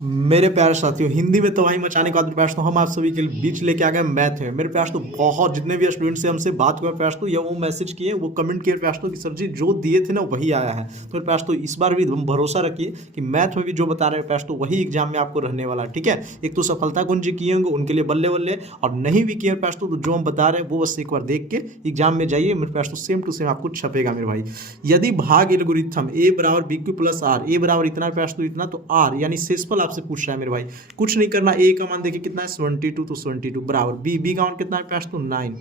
मेरे प्यारे साथियों, हिंदी में तबाही मचाने के बाद प्रयास तो हम आप सभी के बीच लेके आ गए मैथ में। मेरे प्रयास तो बहुत जितने भी स्टूडेंट्स से हमसे बात हुआ प्रयास तो या वो मैसेज किए, वो कमेंट किए प्रयास तो कि सर जी जो दिए थे ना वही आया है। तो प्रयास तो इस बार भी भरोसा रखिए कि मैथ में भी जो बता रहे हैं प्रयास तो वही एग्जाम में आपको रहने वाला है। ठीक है, एक तो सफलता कौन जी किए होंगे उनके लिए बल्ले बल्ले, और नहीं भी किए प्रयास तो जो हम बता रहे हैं वो बस एक बार देख के एग्जाम में जाइए। मेरे प्रयास तो सेम टू सेम आपको छपेगा मेरे भाई। यदि भाग एल्गोरिथम ए बराबर बी क्यू प्लस आर, ए बराबर इतना प्रयास तो इतना, तो आर यानी शेषफल आपसे पूछ रहा है मेरे भाई। कुछ नहीं करना, ए का मान देखिए कितना है 72, तो 72 बराबर बी का मान कितना है प्रयास तो 9,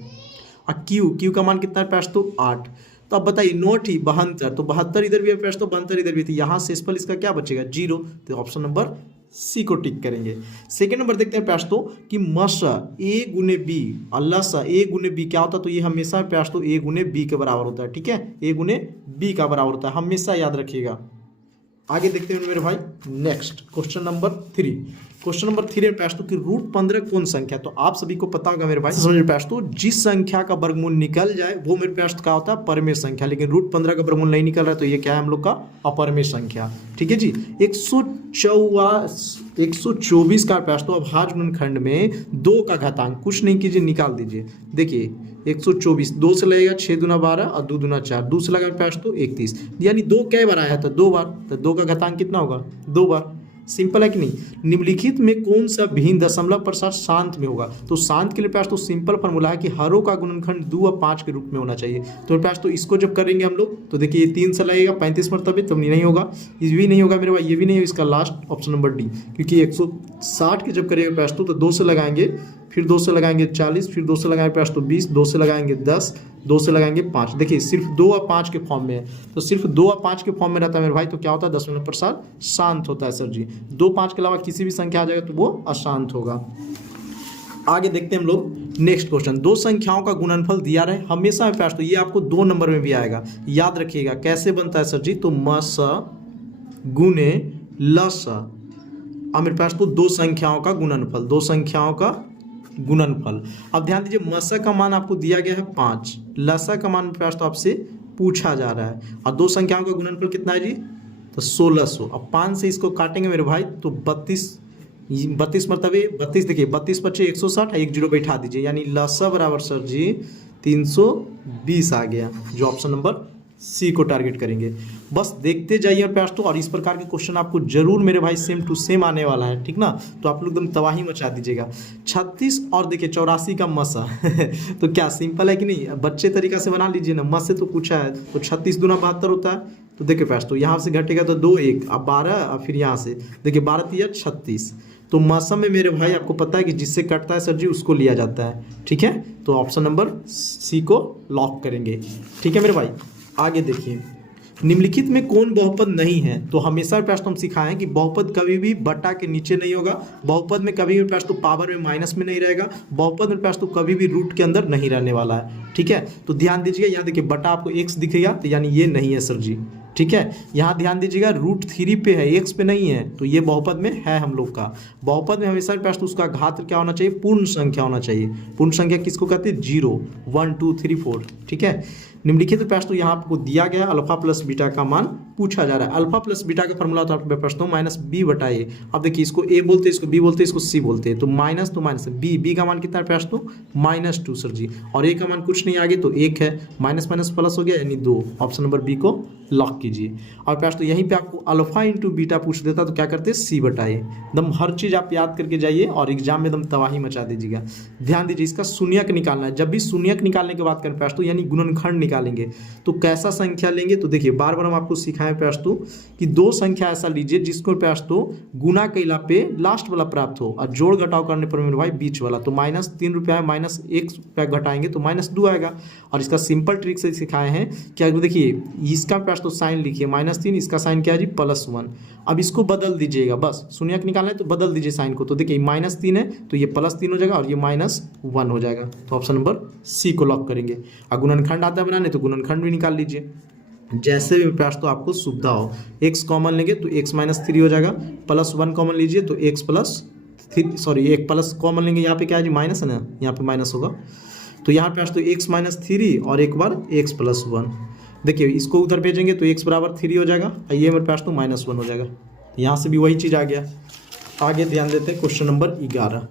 और क्यू का मान कितना है प्रयास तो 8। तो अब बताइए 9 ही 72, तो 72 इधर भी है प्रयास तो 72 इधर भी, तो यहाँ शेषफल इसका क्या बचेगा 0। तो ऑप्शन नंबर सी को टिक करेंगे। सेकेंड नंबर देखते हैं प्रयास तो कि मस ए गुने बी, अल्लाह ए गुने बी क्या होता है, तो ये हमेशा प्रयास तो ए गुने बी के बराबर होता है। ठीक है, ए गुने बी का बराबर होता है, हमेशा याद रखिएगा। आगे देखते हैं मेरे भाई next question number 3। Question number 3 में प्रयास तो कि √15 कौन संख्या, तो आप सभी को पता होगा मेरे भाई समझ प्रयास तो जिस संख्या का वर्गमूल निकल जाए वो मेरे प्रयास क्या होता है परमेय संख्या, लेकिन √15 का वर्गमूल नहीं निकल रहा है तो ये क्या है हम लोग का अपरमेय संख्या। ठीक है जी, 124 का प्रयास तो अभाज्य गुणनखंड में 2 का घातांक कुछ नहीं कीजिए निकाल दीजिए। देखिए 124 2 से लगेगा 6 दूना 12 और 2 दूना 4, 2 से लगा प्रयास तो 31, यानी 2 कै बार आया था 2 बार, तो 2 का घातांक कितना होगा 2 बार। सिंपल है कि नहीं। निम्नलिखित में कौन सा भिन्न दशमलव प्रसार शांत में होगा, तो शांत के लिए प्रयास तो सिंपल फॉर्मूला है कि हरों का गुणनखंड 2 और 5 के रूप में होना चाहिए। तो प्रयास तो इसको जब करेंगे हम लोग तो देखिए ये 3 से लगेगा 35 मरतबे, तो नहीं होगा, ये भी नहीं होगा मेरे भाई, ये भी नहीं होगा, इसका लास्ट ऑप्शन नंबर डी, क्योंकि 160 के जब करेंगे प्रयास तो 2 से लगाएंगे, फिर 2 से लगाएंगे 40, फिर 2 से लगाएंगे प्रयास तो 20, 2 से लगाएंगे 10, 2 से लगाएंगे 5। देखिए सिर्फ 2 और 5 के फॉर्म में है, तो सिर्फ 2 और 5 के फॉर्म में रहता है मेरे भाई, तो क्या होता है दशमलव प्रसार शांत होता है सर जी। 2 5 के अलावा किसी भी संख्या आ जाएगा तो वो अशांत होगा। आगे देखते हैं हम लोग नेक्स्ट क्वेश्चन। 2 संख्याओं का गुणनफल दिया रहे हमेशा प्रयास तो ये आपको 2 नंबर में भी आएगा, याद रखिएगा कैसे बनता है सर जी, तो मस गुने लस, अब मेरे पास तो 2 संख्याओं का गुणनफल, 2 संख्याओं का गुणनफल। अब ध्यान दीजिए मसा का मान आपको दिया गया है 5, लसा का मान प्रयास तो आपसे पूछा जा रहा है, और 2 संख्याओं का गुणनफल कितना है जी तो 1600। अब 5 से इसको काटेंगे मेरे भाई तो 32 मरतबे 32, देखिए 32 बच्चे 160, एक जीरो बैठा दीजिए, यानी लसा बराबर सर जी 320 आ गया, जो ऑप्शन नंबर सी को टारगेट करेंगे। बस देखते जाइए और प्रयास तो, और इस प्रकार के क्वेश्चन आपको जरूर मेरे भाई सेम टू सेम आने वाला है, ठीक ना। तो आप लोग एकदम तबाही मचा दीजिएगा। 36 और देखिए 84 का मसा तो क्या सिंपल है कि नहीं, बच्चे तरीका से बना लीजिए ना, मस से तो पूछा है, तो 36 दूना 72 होता है, तो देखिए प्रयास तो यहाँ से घटेगा तो 2 1, अब 12, और फिर यहाँ से देखिए 12 3 36, तो मौसम में मेरे भाई आपको पता है कि जिससे कटता है सर जी उसको लिया जाता है। ठीक है, तो ऑप्शन नंबर सी को लॉक करेंगे। ठीक है मेरे भाई, आगे देखिए निम्नलिखित में कौन बहुपद नहीं है, तो हमेशा प्रश्न हम सिखाएं कि बहुपद कभी भी बटा के नीचे नहीं होगा, बहुपद में कभी भी प्रश्न तो पावर में माइनस में नहीं रहेगा, बहुपद में प्रश्न तो कभी भी रूट के अंदर नहीं रहने वाला है। ठीक है, तो ध्यान दीजिएगा, यहाँ देखिए बटा आपको x दिखेगा तो यानी ये नहीं है सर जी। ठीक है, यहाँ ध्यान दीजिएगा √3 पे है, x पे नहीं है, तो ये बहुपद में है हम लोग का। बहुपद में हमेशा प्रश्न उसका घात क्या होना चाहिए, पूर्ण संख्या होना चाहिए। पूर्ण संख्या किसको कहते हैं 0 1 2 3 4। ठीक है, निम्नलिखित प्रश्न तो यहाँ आपको दिया गया अल्फा प्लस बीटा का मान पूछा जा रहा है। अल्फा प्लस बीटा का फॉर्मूला होता है प्रश्नों -b/a। अब देखिए इसको a बोलते हैं, इसको b बोलते हैं, इसको c बोलते हैं, तो माइनस तो माइनस b का मान कितना है प्रश्नों -2 सर जी, और a का मान कुछ नहीं आगे तो 1 है, माइनस माइनस प्लस हो गया यानी 2, ऑप्शन नंबर बी को लॉक कीजिए। और प्रश्न तो यहीं पे आपको अल्फा इंटू बीटा पूछ देता तो क्या करते हैं c/a। एकदम हर चीज़ आप याद करके जाइए और एग्जाम में एकदम तबाही मचा दीजिएगा। ध्यान दीजिए इसका शून्यक निकालना है, जब भी शून्यक निकालने की बात करें प्रश्न तो यानी गुणनखंड निकालेंगे तो कैसा संख्या लेंगे, तो देखिए बार बार हम आपको सिखाएं प्रश्न कि 2 संख्या ऐसा लीजिए जिसको प्रयास तो गुना कैला पे लास्ट वाला प्राप्त हो और जोड़ घटाव करने पर मेरे भाई बीच वाला, तो -3 रुपया -1 रुपया घटाएंगे तो -2 आएगा। और इसका सिंपल ट्रिक से सिखाए हैं कि देखिए इसका प्रयास तो साइन लिखिए -3, इसका साइन क्या है जी +1। अब इसको बदल दीजिएगा, बस शून्यक निकालना है तो बदल दीजिए साइन को, तो देखिए -3 है तो ये +3 हो जाएगा और ये -1 हो जाएगा, तो ऑप्शन नंबर सी को लॉक करेंगे। और गुणनखंड आता है बनाने तो गुणनखंड भी निकाल लीजिए, जैसे भी प्रयास तो आपको सुविधा हो। x कॉमन लेंगे तो x -3 हो जाएगा, +1 कॉमन लीजिए तो x एक प्लस कॉमन लेंगे, यहाँ पे क्या है जी माइनस है ना, यहाँ पे माइनस होगा, तो यहाँ प्रयास तो x -3 और एक बार x +1। देखिए इसको उधर भेजेंगे तो x बराबर 3 हो जाएगा, ये मेरे प्रयास तो -1 हो जाएगा, यहाँ से भी वही चीज़ आ गया। आगे ध्यान देते हैं question number 11।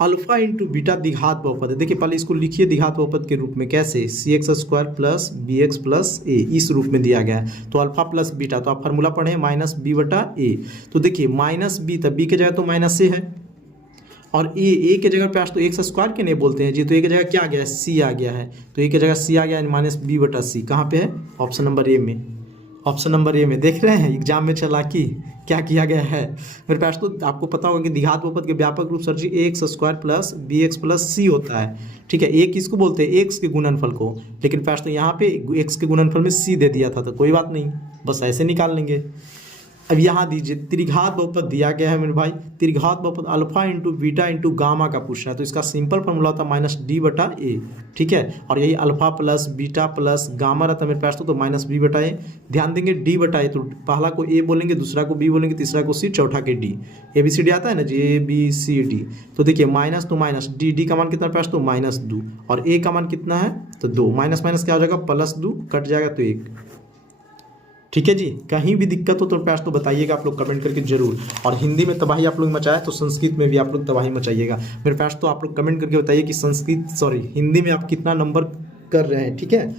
Alpha into beta द्विघात बहुपद है। देखिए पहले इसको लिखिए द्विघात बहुपद के रूप में, कैसे, c x square plus b x plus a, इस रूप में दिया गया है। तो अल्फा प्लस बीटा, तो आप फार्मूला पढ़े माइनस बी बटा ए। तो देखिए माइनस बी, तब बी के जगह तो माइनस ए है, और ए के जगह पे आज तो एक्स स्क्वायर के नहीं बोलते हैं जी, तो ए की जगह क्या आ गया है, सी आ गया है। तो ए की जगह सी आ गया है, माइनस बी बटा सी कहाँ पे है, ऑप्शन नंबर ए में। ऑप्शन नंबर ए में देख रहे हैं एग्जाम में चालाकी क्या किया गया है मेरे पास। तो आपको पता होगा कि द्विघात बहुपद के व्यापक रूप sir ji a x square plus b x plus c होता है, ठीक है। ए किसको बोलते हैं, एक्स के गुणनफल को, लेकिन पास तो यहाँ पे एक्स के गुणनफल में सी दे दिया था, तो कोई बात नहीं, बस ऐसे निकाल लेंगे। अब यहाँ दीजिए त्रिघात बहुपद दिया गया है मेरे भाई, त्रिघात बहुपद alpha into beta into gamma का पूछना है, तो इसका सिंपल फॉर्मूला होता है माइनस डी बटा ए, ठीक है। और यही alpha plus beta plus gamma रहता है मेरे पास, तो माइनस बी बटा ए। ध्यान देंगे डी बटा ए, तो पहला को ए बोलेंगे, दूसरा को बी बोलेंगे, तीसरा को सी, चौथा के D. A B C D आता है ना जी, ए बी सी डी। तो देखिए माइनस तो माइनस, डी का मान कितना पास, तो माइनस 2, और ए का मान कितना है, तो 2, माइनस माइनस क्या हो जाएगा, प्लस 2, कट जाएगा तो 1, ठीक है जी। कहीं भी दिक्कत हो तो पास तो बताइएगा आप लोग कमेंट करके जरूर। और हिंदी में तबाही आप लोग मचाया तो संस्कृत में भी आप लोग तबाही मचाइएगा मेरे पास। तो आप लोग कमेंट करके बताइए कि हिंदी में आप कितना नंबर कर रहे हैं, ठीक है।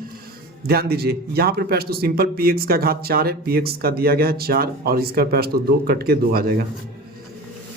ध्यान दीजिए यहाँ पर पास तो सिंपल पी एक्स का घात 4 है, पी एक्स का दिया गया है 4, और इसका पास तो 2 कट के 2 आ जाएगा।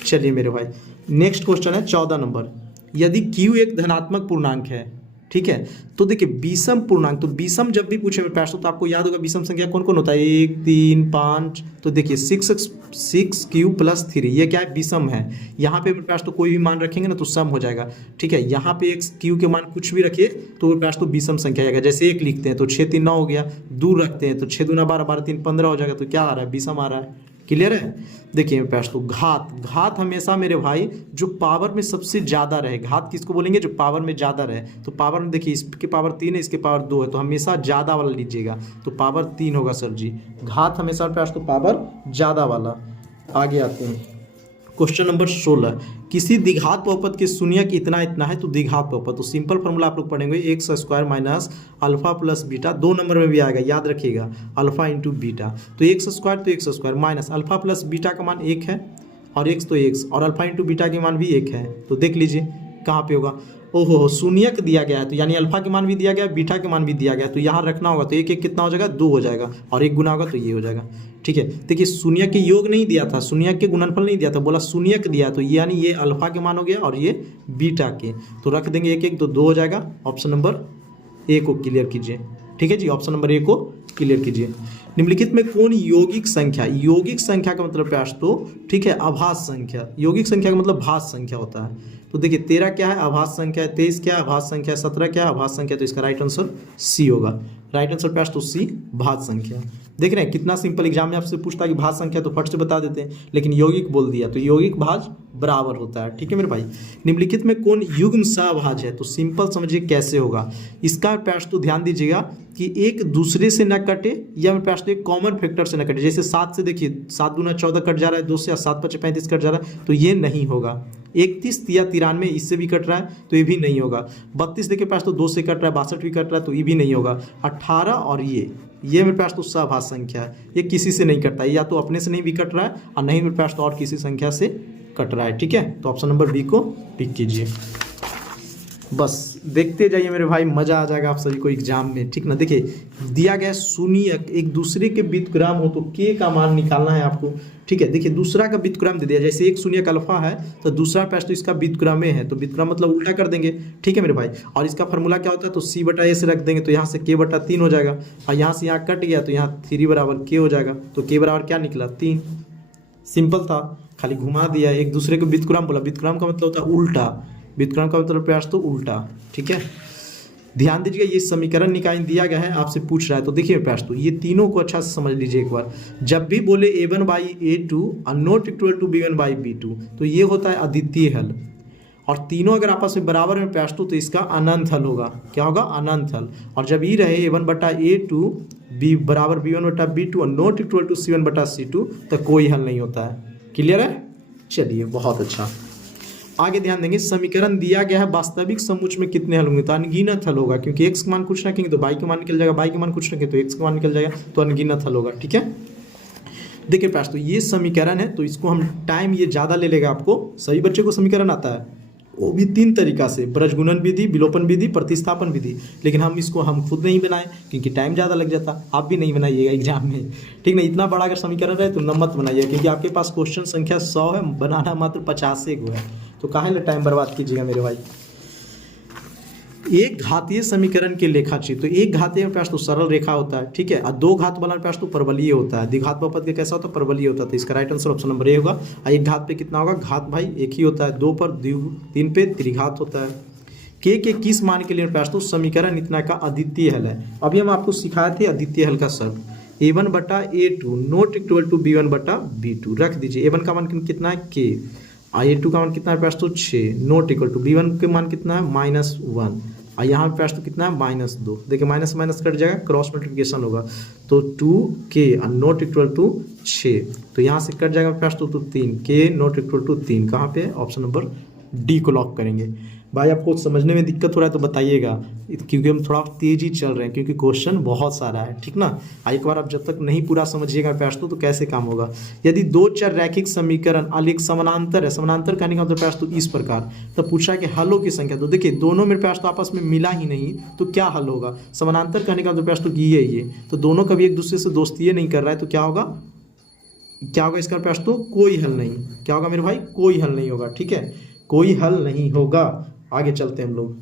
चलिए मेरे भाई नेक्स्ट क्वेश्चन है 14 नंबर। यदि क्यू एक धनात्मक पूर्णांक है, ठीक है, तो देखिए विषम पूर्णांक, तो विषम जब भी पूछे मेरे पास तो आपको याद होगा विषम संख्या कौन कौन होता है, 1 3 5। तो देखिए 6 क्यू प्लस 3, ये क्या है, विषम है। यहाँ पे मेरे पास तो कोई भी मान रखेंगे ना तो सम हो जाएगा, ठीक है। यहाँ पे एक क्यू के मान कुछ भी रखिए तो मेरे पास तो विषम संख्या आएगा। जैसे 1 लिखते हैं तो 6 3 9 हो गया, 2 रखते हैं तो 6 दूना 12, 12 3 15 हो जाएगा, तो क्या आ रहा है, विषम आ रहा है। क्लियर है। देखिए मेरे पास तो घात हमेशा मेरे भाई जो पावर में सबसे ज़्यादा रहे, घात किसको बोलेंगे, जो पावर में ज़्यादा रहे। तो पावर में देखिए इसके पावर 3 है, इसके पावर 2 है, तो हमेशा ज़्यादा वाला लीजिएगा, तो पावर 3 होगा सर जी। घात हमेशा मेरे पास तो पावर ज़्यादा वाला। आगे आते हैं क्वेश्चन नंबर 16। किसी द्विघात बहुपद के शून्यक इतना इतना है तो द्विघात बहुपद, तो सिंपल फॉर्मूला आप लोग पढ़ेंगे x square minus alpha plus beta, 2 number में भी आएगा, याद रखिएगा, अल्फा इंटू बीटा। तो x square minus alpha plus beta का मान 1 है, और एक्स तो एक्स, और अल्फा इंटू बीटा के मान भी 1 है। तो देख लीजिए कहाँ पे होगा, ओहो शून्यक दिया गया है, तो यानी अल्फा के मान भी दिया गया, बीटा के मान भी दिया गया, तो यहाँ रखना होगा, तो 1 1 कितना हो जाएगा, 2 हो जाएगा, और 1 गुना होगा तो ये हो जाएगा, ठीक है। देखिए शून्यक के योग नहीं दिया था, शून्यक के गुणनफल नहीं दिया था, बोला शून्यक दिया, तो ये यानी ये अल्फा के मान हो गया और ये बीटा के, तो रख देंगे 1 1, तो 2 हो जाएगा। ऑप्शन नंबर ए को क्लियर कीजिए, ठीक है जी, ऑप्शन नंबर ए को क्लियर कीजिए। निम्नलिखित में कौन यौगिक संख्या का मतलब प्रयास तो, ठीक है, आभास संख्या, यौगिक संख्या का मतलब भाज्य संख्या होता है। तो देखिए 13 क्या है, आभास संख्या है, 23 क्या है, आभास संख्या है, 17 क्या है, आभास संख्या, तो इसका राइट आंसर सी होगा। राइट आंसर प्रयास तो सी, भाज्य संख्या। देख रहे हैं कितना सिंपल, एग्जाम में आपसे पूछता है कि भाज्य संख्या तो फट से बता देते हैं, लेकिन यौगिक बोल दिया, तो यौगिक भाज्य बराबर होता है, ठीक है मेरे भाई। निम्नलिखित में कौन युग्म सहभाज्य है, तो सिंपल समझिए कैसे होगा इसका प्रयास, तो ध्यान दीजिएगा कि एक दूसरे से न कटे, या मेरे पास तो एक कॉमन फैक्टर से न कटे। जैसे 7 से देखिए 7 दूना 14 कट जा रहा है, 2 से 7 5 35 कट जा रहा है, तो ये नहीं होगा। 31 या 93 इससे भी कट रहा है, तो ये भी नहीं होगा। 32 देखिए पास तो 2 से कट रहा है, 62 भी कट रहा है, तो ये भी नहीं होगा। 18 और ये मेरे पास तो सहभाज्य संख्या है, ये किसी से नहीं कटता है, या तो अपने से नहीं भी कट रहा है, और नहीं मेरे पास तो और किसी संख्या से कट रहा है, ठीक है। तो ऑप्शन नंबर बी को टिक कीजिए। बस देखते जाइए मेरे भाई, मज़ा आ जाएगा आप सभी को एग्जाम में, ठीक ना। देखिए दिया गया शून्य एक दूसरे के व्युत्क्रम हो तो के का मान निकालना है आपको, ठीक है। देखिए दूसरा का व्युत्क्रम दे दिया, जैसे एक शून्य अल्फा है तो दूसरा पास तो इसका व्युत्क्रम है, तो व्युत्क्रम मतलब उल्टा कर देंगे, ठीक है मेरे भाई। और इसका फार्मूला क्या होता है, तो सी बटा ए से रख देंगे, तो यहाँ से के बटा 3 हो जाएगा, और यहाँ से यहाँ कट गया तो यहाँ 3 बराबर के हो जाएगा, तो के बराबर क्या निकला 3। सिंपल था, खाली घुमा दिया, एक दूसरे को व्युत्क्रम बोला, व्युत्क्रम का मतलब होता है उल्टा, व्युत्क्रम का मतलब प्रयास तो उल्टा, ठीक है। ध्यान दीजिएगा ये समीकरण निकाय दिया गया है, आपसे पूछ रहा है, तो देखिए प्रयास तो ये तीनों को अच्छा से समझ लीजिए एक बार। जब भी बोले a1/a2 और नॉट इक्वल टू b1/b2, तो ये होता है अद्वितीय हल, और तीनों अगर आपस में बराबर में प्रयास तो इसका अनंत हल होगा। क्या होगा, अनंत हल। और जब ये रहे a1/a2 b बराबर b1/b2 और नॉट इक्वल टू c1/c2, तो कोई हल नहीं होता है। क्लियर है, चलिए बहुत अच्छा। आगे ध्यान देंगे, समीकरण दिया गया है, वास्तविक समुच्चय में कितने हल होंगे, तो अनगिनत हल होगा, क्योंकि x का मान कुछ रखेंगे तो y का मान निकल जाएगा, y का मान कुछ रखेंगे तो x का मान निकल जाएगा, तो अनगिनत हल होगा, ठीक है। देखिए प्रयास तो ये समीकरण है, तो इसको हम टाइम ये ज़्यादा ले लेगा आपको। सभी बच्चे को समीकरण आता है, वो भी 3 तरीका से, ब्रजगुणन विधि, विलोपन विधि, प्रतिस्थापन विधि। लेकिन हम खुद नहीं बनाए क्योंकि टाइम ज़्यादा लग जाता। आप भी नहीं बनाइएगा एग्जाम में, ठीक ना। इतना बड़ा अगर समीकरण है तो न मत बनाइए, क्योंकि आपके पास क्वेश्चन संख्या 100 है, बनाना मात्र 50 को है, तो काहे टाइम बर्बाद कीजिएगा मेरे भाई। एक घातीय समीकरण के लेखाचित्र, तो एक घातीय प्रयास तो सरल रेखा होता है, ठीक है, और 2 घात वाला प्रयास तो परवलयीय होता है। द्विघात बहुपद के कैसा होता है, परवलयीय होता है। तो इसका right answer option number A होगा। और एक घात पे कितना होगा, घात भाई एक ही होता है, 2 पर 3 पे त्रिघात होता है। के किस मान के लिए प्रयास तो समीकरण इतना का अद्वितीय हल है। अभी हम आपको सिखाए थे अद्वितीय हल का शब्द, a1 बटा a2 not equal to b1 बटा b2। रख दीजिए, a1 का मान कितना है k, a2 का मान कितना है प्रयास तो 6 नॉट इक्वल टू b1 के मान कितना है -1, और यहाँ पे प्रयास तो कितना है -2। देखिए माइनस माइनस कट जाएगा, क्रॉस मल्टीप्लिकेशन होगा, तो 2k नॉट इक्वल टू 6, तो यहाँ से कट जाएगा प्रयास तो 3, k नॉट इक्वल टू 3 कहाँ पे है, ऑप्शन नंबर डी को लॉक करेंगे। भाई आपको समझने में दिक्कत हो रहा है तो बताइएगा, क्योंकि हम थोड़ा तेजी चल रहे हैं, क्योंकि क्वेश्चन बहुत सारा है, ठीक ना। एक बार आप जब तक नहीं पूरा समझिएगा प्रयास तो कैसे काम होगा। यदि 2 चर रैखिक समीकरण अलिख समानांतर है, समानांतर कहने का मतलब प्रयास तो इस प्रकार, तो पूछा कि हलों की संख्या, तो देखिए दोनों में प्रयास तो आपस में मिला ही नहीं, तो क्या हल होगा। समानांतर कहने का मतलब प्रयास तो ये, तो दोनों कभी एक दूसरे से दोस्ती नहीं कर रहा है, तो क्या होगा, क्या होगा इसका प्रयास तो कोई हल नहीं। क्या होगा मेरे भाई, कोई हल नहीं होगा, ठीक है, कोई हल नहीं होगा। आगे चलते हैं हम लोग।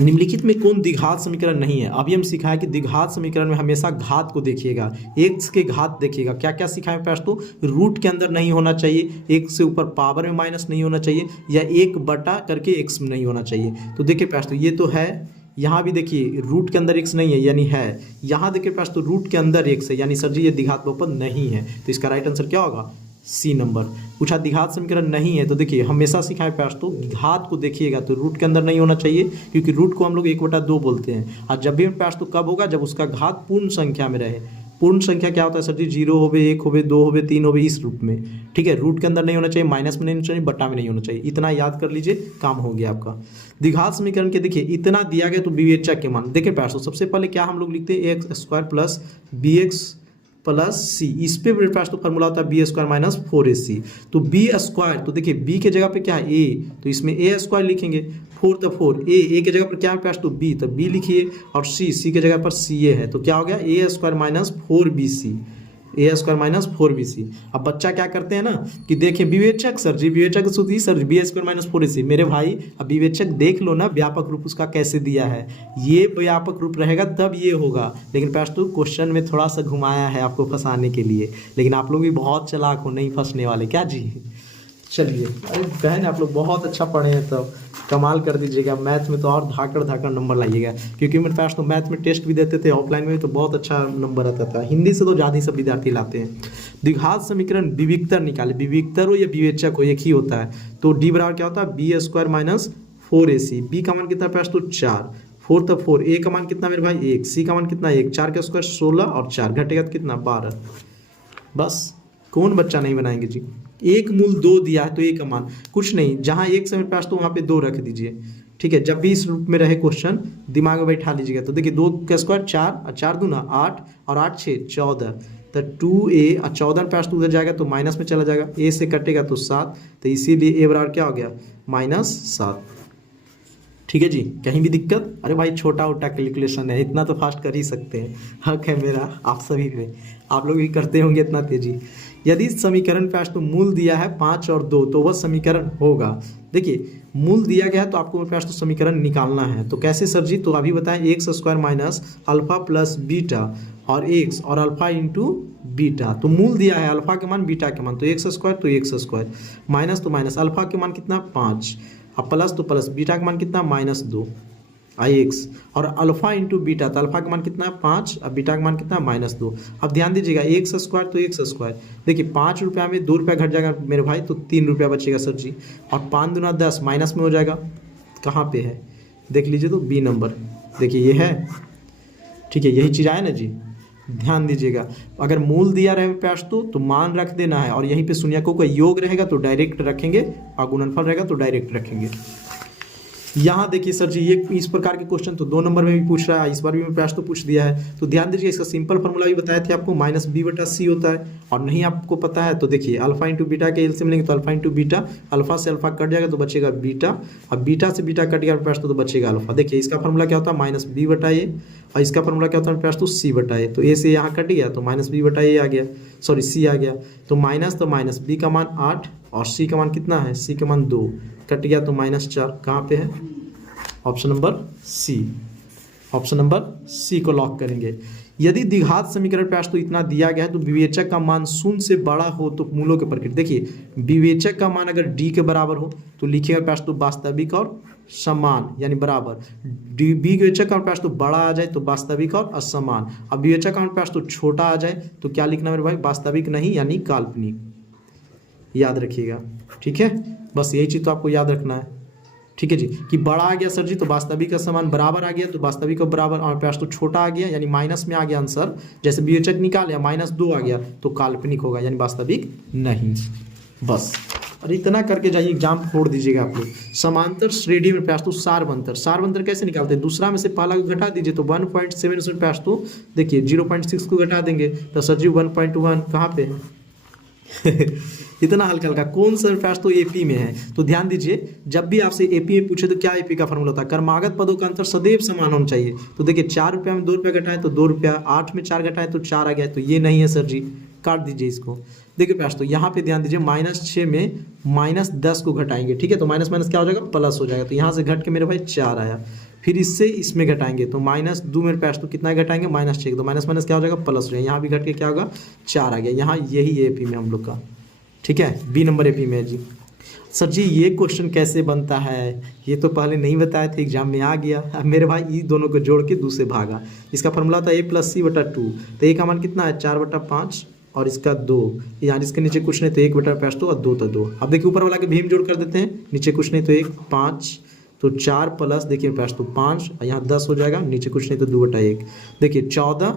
निम्नलिखित में कौन द्विघात समीकरण नहीं है। अभी हम सिखाया कि द्विघात समीकरण में हमेशा घात को देखिएगा, x के घात देखिएगा। क्या क्या सिखाए प्रयास तो, रूट के अंदर नहीं होना चाहिए, 1 से ऊपर पावर में माइनस नहीं होना चाहिए, या 1 बटा करके x में नहीं होना चाहिए। तो देखिए प्रयास तो ये तो है, यहाँ भी देखिए रूट के अंदर x नहीं है यानी है, यहाँ देखिए प्रयास तो रूट के अंदर x है, यानी सर जी ये द्विघात बहुपद नहीं है। तो इसका राइट आंसर क्या होगा, सी नंबर। पूछा द्विघात समीकरण नहीं है, तो देखिए हमेशा सिखाए प्रयास तो घात को देखिएगा, तो रूट के अंदर नहीं होना चाहिए, क्योंकि रूट को हम लोग 1/2 बोलते हैं। और जब भी प्रयास तो कब होगा, जब उसका घात पूर्ण संख्या में रहे। पूर्ण संख्या क्या होता है सर जी, 0 होवे, 1 होवे, 2 होवे, 3 होवे, इस रूप में, ठीक है। रूट के अंदर नहीं होना चाहिए, माइनस में नहीं होना चाहिए, बट्टा में नहीं होना चाहिए। इतना याद कर लीजिए, काम हो गया आपका। द्विघात समीकरण के देखिए इतना दिया गया, तो विवेचक के मान देखिए प्रयास तो सबसे पहले क्या हम लोग लिखते हैं, x² प्लस bx प्लस सी, इस पे प्रयास तो फॉर्मूला होता है b² माइनस 4ac। तो b², तो देखिए b के जगह पे क्या है a, तो इसमें a² लिखेंगे, 4 तो 4, a के जगह पर क्या है प्रयास तो b, तो b लिखिए, और c के जगह पर ca है, तो क्या हो गया a² minus 4bc, a² minus 4bc। अब बच्चा क्या करते हैं ना कि देखिए विवेचक सर जी, विवेचक सूत्र सर b² माइनस 4ac। मेरे भाई अब विवेचक देख लो ना, व्यापक रूप उसका कैसे दिया है, ये व्यापक रूप रहेगा तब ये होगा। लेकिन प्रश्न तो क्वेश्चन में थोड़ा सा घुमाया है आपको फंसाने के लिए, लेकिन आप लोग भी बहुत चालाक हो, नहीं फंसने वाले क्या जी। चलिए, अरे बहन आप लोग बहुत अच्छा पढ़े हैं, तो कमाल कर दीजिएगा। मैथ में तो और धाकड़ नंबर लाइएगा, क्योंकि मेरे पास तो मैथ में टेस्ट भी देते थे, ऑफलाइन में तो बहुत अच्छा नंबर आता था। हिंदी से तो ज़्यादा ही सब विद्यार्थी लाते हैं। द्विघात समीकरण विविक्तर निकाले, विविक्तर हो या विवेचक हो एक ही होता है। तो डी बराबर क्या होता है, b² माइनस 4ac। बी का मान कितना प्रयास तो 4, 4 तो 4, ए का मान कितना मेरे भाई 1, सी का मान कितना 1, 4 का स्क्वायर 16 और 4 घटेगा तो कितना 12। बस कौन बच्चा नहीं बनाएंगे जी। एक मूल 2 दिया है तो एक का मान कुछ नहीं, जहाँ 1 से मेरे पास तो वहाँ पे 2 रख दीजिए, ठीक है। जब भी इस रूप में रहे क्वेश्चन दिमाग में बैठा लीजिएगा। तो देखिए 2 का स्क्वायर 4 और 4 दूना 8 और 8 6 14, तो 2a और 14 पास तो उधर जाएगा तो माइनस में चला जाएगा, a से कटेगा तो 7, तो इसीलिए a बराबर क्या हो गया -7। ठीक है जी, कहीं भी दिक्कत, अरे भाई छोटा उटा कैलकुलेशन है, इतना तो फास्ट कर ही सकते हैं, हक है मेरा आप सभी पे, आप लोग भी करते होंगे इतना तेजी। यदि समीकरण पे तो मूल दिया है 5 और 2 तो वह समीकरण होगा। देखिए मूल दिया गया है तो आपको पास तो समीकरण निकालना है, तो कैसे सर जी, तो अभी बताएं x² minus alpha plus beta और x और अल्फा इंटू बीटा। तो मूल दिया है अल्फा के मान बीटा के मान, तो x² तो x² माइनस तो माइनस अल्फा के मान कितना 5 और प्लस तो प्लस बीटा का मान कितना -2 ix और अल्फा इंटू बीटा, तो अल्फा का मान कितना 5 और बीटा का मान कितना -2। अब ध्यान दीजिएगा x² तो x², देखिए 5 रुपया में 2 रुपया घट जाएगा मेरे भाई, तो 3 रुपया बचेगा सर जी, और 5 दूना 10 माइनस में हो जाएगा, कहाँ पे है देख लीजिए, तो बी नंबर देखिए ये है, ठीक है यही चीज़ आए ना जी। ध्यान दीजिएगा, अगर मूल दिया रहे प्यास तो मान रख देना है, और यहीं पे शून्यकों का योग रहेगा तो डायरेक्ट रखेंगे, और गुणनफल रहेगा तो डायरेक्ट रखेंगे। यहाँ देखिए सर जी, ये इस प्रकार के क्वेश्चन तो 2 नंबर में भी पूछ रहा है, इस बार भी मैं प्रयास तो पूछ दिया है। तो ध्यान दीजिए, इसका सिंपल फॉर्मूला भी बताए थे आपको, माइनस बी बटा सी होता है। और नहीं आपको पता है तो देखिए अल्फा इंटू बीटा के एलसीएम लेंगे तो अल्फा इंटू बीटा, अल्फा से अल्फा कट जाएगा तो बचेगा बीटा, और बीटा से बीटा कट गया प्रयास तो बचेगा अल्फा। देखिए इसका फॉर्मूला क्या होता है, माइनस बी बटा ए, और इसका फॉर्मूला क्या होता है प्रयास तो सी बटा ए। तो ए से यहाँ कट गया तो माइनस बी बटा ए आ गया, सॉरी सी आ गया। तो माइनस बी का मान 8 और सी का मान कितना है, सी का मान 2, कट गया तो -4 कहाँ पे है, option number C. Option number C को लॉक करेंगे। यदि द्विघात समीकरण प्रयास तो इतना दिया गया है तो विवेचक का मान शून्य से बड़ा हो तो मूलों के प्रकृति, देखिए विवेचक का मान अगर डी के बराबर हो तो लिखिएगा प्रयास तो वास्तविक और समान यानी बराबर, डी विवेचक का प्रयास तो बड़ा आ जाए तो वास्तविक और असमान, अब विवेचक का प्रयास तो छोटा आ जाए तो क्या लिखना मेरे भाई, वास्तविक नहीं यानी काल्पनिक, याद रखिएगा। ठीक है, बस यही चीज़ तो आपको याद रखना है। ठीक है जी, कि बड़ा आ गया सर जी तो वास्तविक का समान, बराबर आ गया तो वास्तविक का बराबर, और प्रयास तो छोटा आ गया यानी माइनस में आ गया आंसर, जैसे विवेचक निकाल -2 आ गया तो काल्पनिक होगा यानी वास्तविक नहीं। बस, और इतना करके जाइए एग्जाम फोड़ दीजिएगा आप लोग। समांतर श्रेणी में प्रयास तो सार्वंतर कैसे निकालते हैं, दूसरा में से पहला को घटा दीजिए तो 1.7 उसमें प्रयास तो देखिए 0.6 को घटा देंगे तो सर जी 1.1 कहाँ पे है इतना हल्का हल्का, कौन सा प्रयास तो एपी में है। तो ध्यान दीजिए, जब भी आपसे एपी में पूछे तो क्या एपी का फॉर्मूला होता है, क्रमागत पदों का अंतर सदैव समान होना चाहिए। तो देखिए 4 रुपया में 2 रुपया घटाएं तो 2 रुपया, 8 में 4 घटाएं तो 4 आ गया, तो ये नहीं है सर जी, काट दीजिए इसको। देखिए प्रयास तो यहाँ पे ध्यान दीजिए, -6 में -10 को घटाएंगे, ठीक है, तो माइनस माइनस क्या हो जाएगा, प्लस हो जाएगा, तो यहाँ से घट के मेरे भाई 4 आया। फिर इससे इसमें घटाएंगे तो -2 में प्रयास तो कितना घटाएंगे, -6, तो माइनस माइनस क्या हो जाएगा, प्लस हो जाएगा, यहाँ भी घट के क्या होगा 4 आ गया। यहाँ यही एपी में हम लोग का, ठीक है, बी नंबर एपी में है जी। सर जी ये क्वेश्चन कैसे बनता है, ये तो पहले नहीं बताए थे, एग्जाम में आ गया। अब मेरे भाई ये दोनों को जोड़ के 2 से भागा, इसका फॉर्मूला था a + c/2, तो a का मान कितना है 4/5 और इसका 2, यानी इसके नीचे कुछ नहीं तो 1/2 और 2 तो 2। अब देखिए ऊपर वाला के भीम जोड़ कर देते हैं, नीचे कुछ नहीं तो 1, 5 तो 4 प्लस देखिए प्रयास तो 5, यहाँ 10 हो जाएगा, नीचे कुछ नहीं तो 2/1, देखिए 14,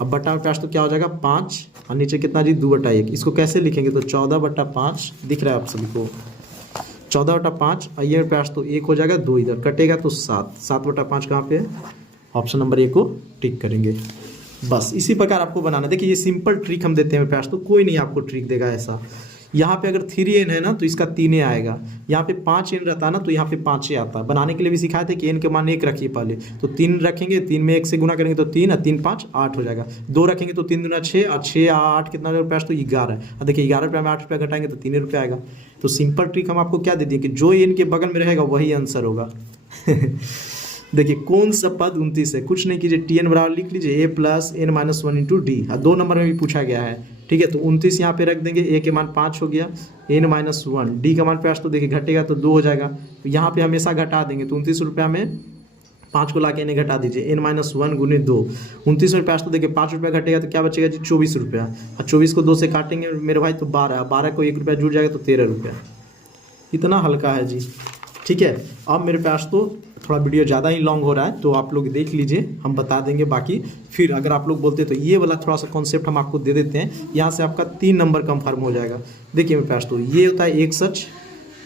अब बटा प्रयास तो क्या हो जाएगा 5 और नीचे कितना जी 2/1। इसको कैसे लिखेंगे तो 14/5 दिख रहा है आप सभी को, 14/5 और ये प्रयास तो 1 हो जाएगा, 2 इधर कटेगा तो 7, 7/5 कहाँ पे है, ऑप्शन नंबर ए को टिक करेंगे। बस इसी प्रकार आपको बनाना। देखिए ये सिंपल ट्रिक हम देते हैं प्रयास तो, कोई नहीं आपको ट्रिक देगा ऐसा। यहाँ पे अगर 3n है ना तो इसका 3a आएगा, यहाँ पे 5n रहता है ना तो यहाँ पे 5a आता है। बनाने के लिए भी सिखाए थे कि n के मान 1 रखिए पहले, तो 3 रखेंगे, 3 में 1 से गुना करेंगे तो 3 और 3 5 8 हो जाएगा, 2 रखेंगे तो 3 दूना 6 और 6 8 कितना रुपया तो 11। और देखिए 11 रुपये में 8 रुपया घटाएंगे तो 3 रुपया आएगा। तो सिंपल ट्रिक हम आपको क्या दे दिए कि जो n के बगल में रहेगा वही आंसर होगा देखिए कौन सा पद 29 है, कुछ नहीं कीजिए, tn बराबर लिख लीजिए a + n - 1 × d, 2 नंबर में भी पूछा गया है। ठीक है, तो 29 यहाँ पे रख देंगे, a के मान 5 हो गया, n - 1, d का मान प्रयास तो देखिए घटेगा तो 2 हो जाएगा, तो यहाँ पे हमेशा घटा देंगे, तो 29 रुपया में 5 को ला के घटा दीजिए, n - 1 × 2, 29 में प्रयास तो देखिए 5 रुपया घटेगा तो क्या बचेगा जी 24 रुपया, और 24 को 2 से काटेंगे मेरे भाई तो 12, 12 को 1 रुपया जुड़ जाएगा तो 13 रुपया। इतना हल्का है जी। ठीक है, अब मेरे पास तो थोड़ा वीडियो ज़्यादा ही लॉन्ग हो रहा है तो आप लोग देख लीजिए, हम बता देंगे बाकी। फिर अगर आप लोग बोलते तो ये वाला थोड़ा सा कॉन्सेप्ट हम आपको दे देते हैं, यहाँ से आपका 3 नंबर कंफर्म हो जाएगा। देखिए मेरे पास तो ये होता है एक सच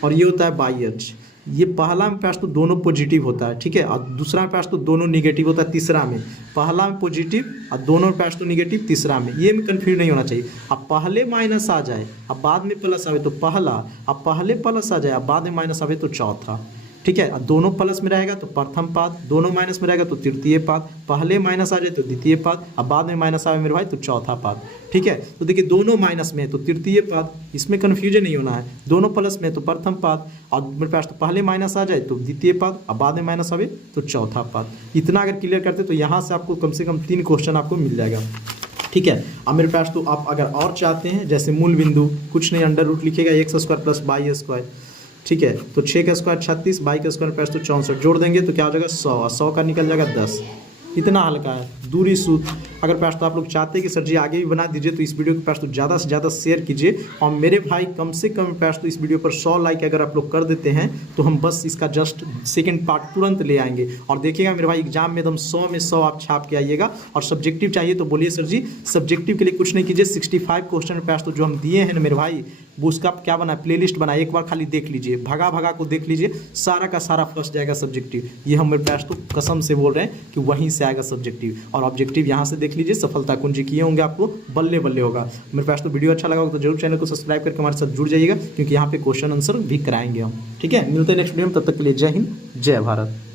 और ये होता है बाई अच। ये पहला में पास तो दोनों पॉजिटिव होता है, ठीक है, और दूसरा में पास तो दोनों निगेटिव होता है, तीसरा में पहला में पॉजिटिव और दोनों में पास तो निगेटिव तीसरा में, ये में कन्फ्यूज नहीं होना चाहिए। अब पहले माइनस आ जाए अब बाद में प्लस आवे तो पहला, अब पहले प्लस आ जाए अब बाद में माइनस आवे तो चौथा, ठीक है, दोनों प्लस में रहेगा तो प्रथम पाद, दोनों माइनस में रहेगा तो तृतीय पाद, पहले माइनस आ जाए तो द्वितीय पाद, अब बाद में माइनस आवे मेरे भाई तो चौथा पाद। ठीक है, तो देखिए दोनों माइनस में है तो तृतीय पाद, इसमें कन्फ्यूजन नहीं होना है, दोनों प्लस में तो प्रथम पाद, और मेरे पास तो पहले माइनस आ जाए तो द्वितीय पाद, अब बाद में माइनस आवे तो चौथा पाद। इतना अगर क्लियर करते तो यहाँ से आपको कम से कम 3 क्वेश्चन आपको मिल जाएगा। ठीक है, अब मेरे पास तो आप अगर और चाहते हैं जैसे मूल बिंदु कुछ नहीं, अंडर रूट लिखेगा x² + y², ठीक है, तो 6 का स्क्वायर 36, y का स्क्वायर प्लस तो 64, जोड़ देंगे तो क्या हो जाएगा 100, 100 का निकल जाएगा 10। इतना हल्का है। दूरी सूत्र अगर पास तो आप लोग चाहते हैं कि सर जी आगे भी बना दीजिए तो इस वीडियो को पास तो ज़्यादा से ज़्यादा शेयर कीजिए। और मेरे भाई कम से कम पास तो इस वीडियो पर 100 लाइक अगर आप लोग कर देते हैं तो हम बस इसका जस्ट सेकेंड पार्ट तुरंत ले आएंगे। और देखिएगा मेरे भाई एग्जाम में एकदम 100 में 100 आप छाप के आइएगा। और सब्जेक्टिव चाहिए तो बोलिए सर जी, सब्जेक्टिव के लिए कुछ नहीं कीजिए, 65 क्वेश्चन पास तो जो हम दिए हैं ना मेरे भाई, वो उसका क्या बना, प्लेलिस्ट बना, एक बार खाली देख लीजिए, भगा भगा को देख लीजिए, सारा का सारा फंस जाएगा सब्जेक्टिव। ये हम मेरे पास तो कसम से बोल रहे हैं कि वहीं से आएगा सब्जेक्टिव। और ऑब्जेक्टिव यहाँ से देख लीजिए, सफलता कुंजी किए होंगे आपको, बल्ले बल्ले होगा। मेरे पास तो वीडियो अच्छा लगा तो जरूर चैनल को सब्सक्राइब करके हमारे साथ जुड़ जाइएगा, क्योंकि यहाँ पे क्वेश्चन आंसर भी कराएंगे हम। ठीक है, मिलते हैं नेक्स्ट वीडियो में, तब तक के लिए जय हिंद जय भारत।